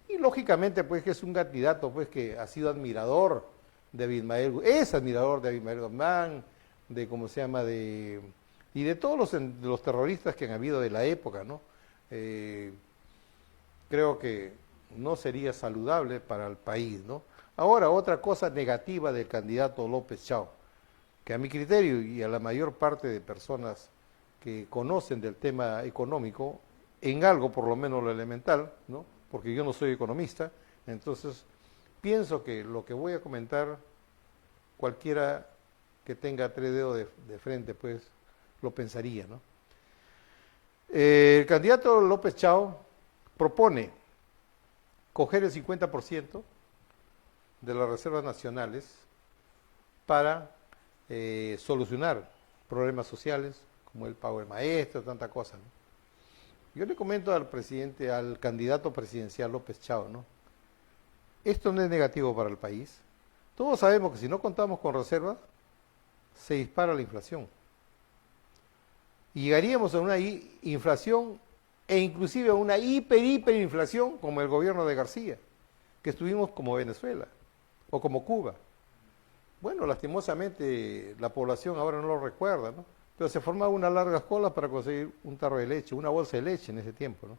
y lógicamente pues que es un candidato pues que ha sido admirador de Abimael, es admirador de Abimael Guzmán, de cómo se llama, y de todos los terroristas que han habido de la época, ¿no? Creo que no sería saludable para el país, ¿no? Ahora, otra cosa negativa del candidato López Chao, que a mi criterio y a la mayor parte de personas que conocen del tema económico, en algo por lo menos lo elemental, ¿no? Porque yo no soy economista, entonces pienso que lo que voy a comentar, cualquiera que tenga 3 dedos de frente, pues lo pensaría, ¿no? El candidato López Chao propone coger el 50% de las reservas nacionales para solucionar problemas sociales, como el pago del maestro, tanta cosa, ¿no? Yo le comento al candidato presidencial López Chao, ¿no? Esto no es negativo para el país. Todos sabemos que si no contamos con reservas, se dispara la inflación. Y llegaríamos a una inflación e inclusive a una hiperinflación como el gobierno de García, que estuvimos como Venezuela o como Cuba. Bueno, lastimosamente la población ahora no lo recuerda, ¿no? Pero se formaban unas largas colas para conseguir un tarro de leche, una bolsa de leche en ese tiempo, ¿no?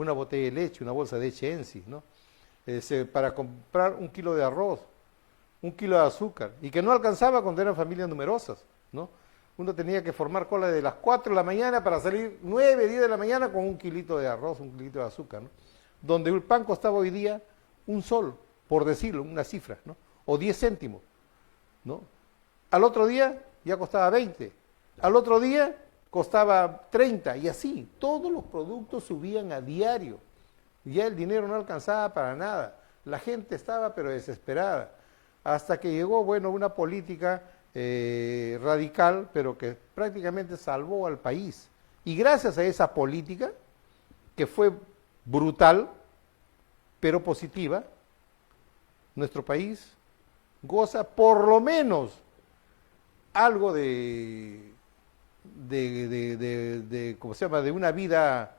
una botella de leche, una bolsa de leche Ensis, ¿no? Para comprar 1 kilo de arroz, 1 kilo de azúcar, y que no alcanzaba cuando eran familias numerosas, ¿no? Uno tenía que formar cola de las 4 de la mañana para salir 9, 10 de la mañana con 1 kilito de arroz, 1 kilito de azúcar, ¿no? Donde el pan costaba hoy día un sol, por decirlo, una cifra, ¿no? O 10 céntimos, ¿no? Al otro día ya costaba 20, al otro día costaba 30, y así, todos los productos subían a diario. Ya el dinero no alcanzaba para nada. La gente estaba pero desesperada. Hasta que llegó, bueno, una política radical, pero que prácticamente salvó al país. Y gracias a esa política, que fue brutal, pero positiva, nuestro país goza por lo menos algo ¿cómo se llama?, de una vida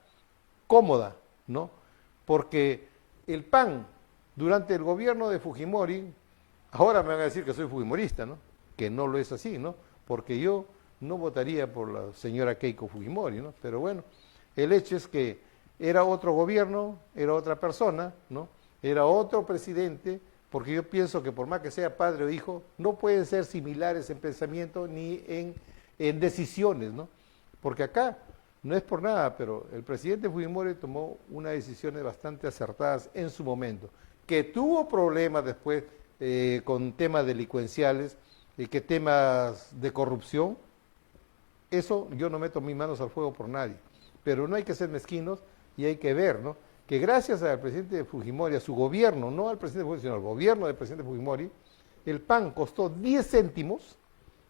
cómoda, ¿no? Porque el PAN, durante el gobierno de Fujimori, ahora me van a decir que soy fujimorista, ¿no? Que no lo es así, ¿no? Porque yo no votaría por la señora Keiko Fujimori, ¿no? Pero bueno, el hecho es que era otro gobierno, era otra persona, ¿no? Era otro presidente, porque yo pienso que por más que sea padre o hijo, no pueden ser similares en pensamiento ni en decisiones, ¿no? Porque acá, no es por nada, pero el presidente Fujimori tomó unas decisiones bastante acertadas en su momento, que tuvo problemas después con temas delincuenciales, que temas de corrupción. Eso yo no meto mis manos al fuego por nadie, pero no hay que ser mezquinos y hay que ver, ¿no?, que gracias al presidente Fujimori, a su gobierno, no al presidente Fujimori, sino al gobierno del presidente Fujimori, el pan costó 10 céntimos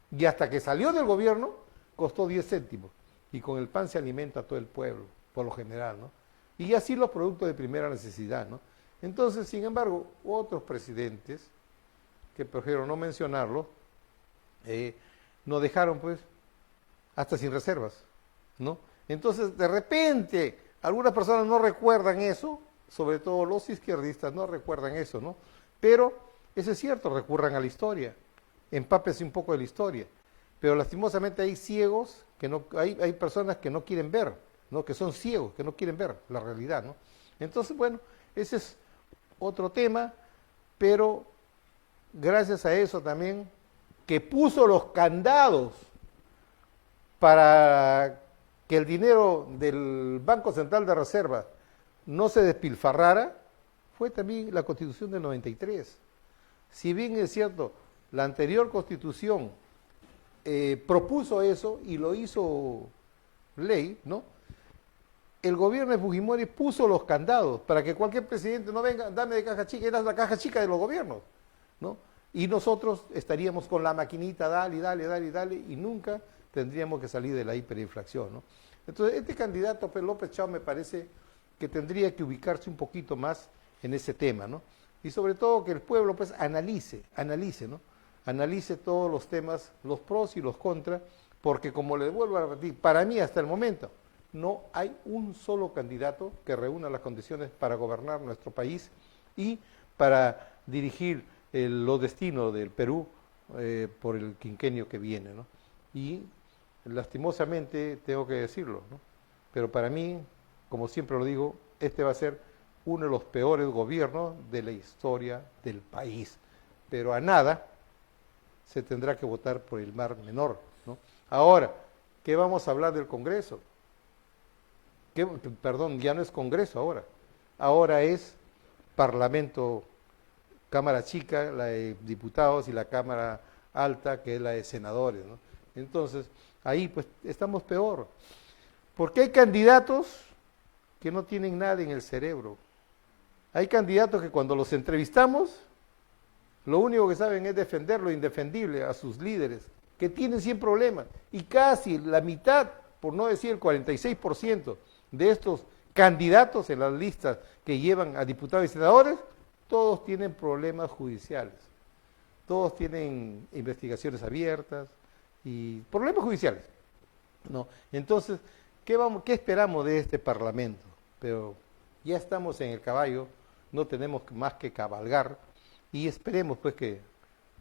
y hasta que salió del gobierno costó 10 céntimos. Y con el pan se alimenta todo el pueblo, por lo general, ¿no? Y así los productos de primera necesidad, ¿no? Entonces, sin embargo, otros presidentes, que prefiero no mencionarlo, nos dejaron, pues, hasta sin reservas, ¿no? Entonces, de repente, algunas personas no recuerdan eso, sobre todo los izquierdistas no recuerdan eso, ¿no? Pero, eso es cierto, recurran a la historia, empápese un poco de la historia. Pero lastimosamente hay ciegos, hay personas que no quieren ver, ¿no?, que son ciegos, que no quieren ver la realidad, ¿no? Entonces, bueno, ese es otro tema, pero gracias a eso también, que puso los candados para que el dinero del Banco Central de Reserva no se despilfarrara, fue también la Constitución del 93. Si bien es cierto, la anterior Constitución propuso eso y lo hizo ley, ¿no?, el gobierno de Fujimori puso los candados para que cualquier presidente no venga, dame de caja chica, era la caja chica de los gobiernos, ¿no? Y nosotros estaríamos con la maquinita, dale, dale, dale, dale, y nunca tendríamos que salir de la hiperinflación, ¿no? Entonces, este candidato, pues, López Chao, me parece que tendría que ubicarse un poquito más en ese tema, ¿no? Y sobre todo que el pueblo, pues, analice, ¿no? Analice todos los temas, los pros y los contras, porque como les vuelvo a repetir, para mí hasta el momento no hay un solo candidato que reúna las condiciones para gobernar nuestro país y para dirigir los destinos del Perú por el quinquenio que viene, ¿no? Y lastimosamente tengo que decirlo, ¿no?, pero para mí, como siempre lo digo, este va a ser uno de los peores gobiernos de la historia del país, pero a nada se tendrá que votar por el mar menor, ¿no? Ahora, ¿qué vamos a hablar del Congreso? Perdón, ya no es Congreso ahora es Parlamento, Cámara Chica, la de Diputados, y la Cámara Alta, que es la de Senadores, ¿no? Entonces, ahí pues estamos peor, porque hay candidatos que no tienen nada en el cerebro. Hay candidatos que cuando los entrevistamos, lo único que saben es defender lo indefendible a sus líderes, que tienen 100 problemas, y casi la mitad, por no decir el 46%, de estos candidatos en las listas que llevan a diputados y senadores, todos tienen problemas judiciales, todos tienen investigaciones abiertas y problemas judiciales, ¿no? Entonces, ¿qué esperamos de este Parlamento? Pero ya estamos en el caballo, no tenemos más que cabalgar, y esperemos pues que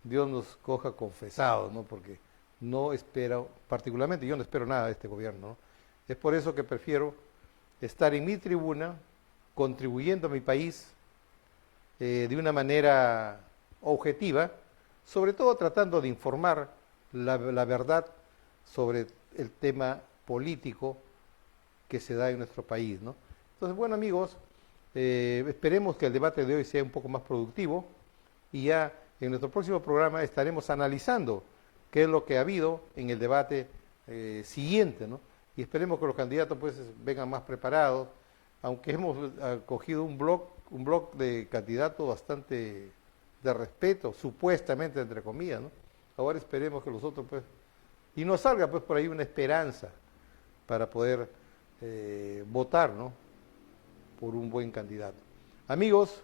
Dios nos coja confesados, ¿no? Porque no espero, particularmente yo no espero nada de este gobierno, ¿no? Es por eso que prefiero estar en mi tribuna contribuyendo a mi país de una manera objetiva, sobre todo tratando de informar la verdad sobre el tema político que se da en nuestro país, ¿no? Entonces, bueno, amigos, esperemos que el debate de hoy sea un poco más productivo y ya en nuestro próximo programa estaremos analizando qué es lo que ha habido en el debate siguiente, ¿no? Y esperemos que los candidatos pues vengan más preparados, aunque hemos cogido un blog de candidatos bastante de respeto, supuestamente entre comillas, ¿no? Ahora esperemos que los otros pues, y nos salga pues por ahí una esperanza para poder votar, ¿no?, por un buen candidato. Amigos,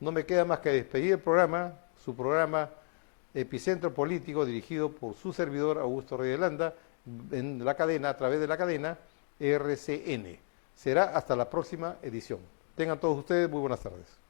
no me queda más que despedir el programa, su programa Epicentro Político, dirigido por su servidor Augusto Rey de Landa, en la cadena, a través de la cadena RCN. Será hasta la próxima edición. Tengan todos ustedes muy buenas tardes.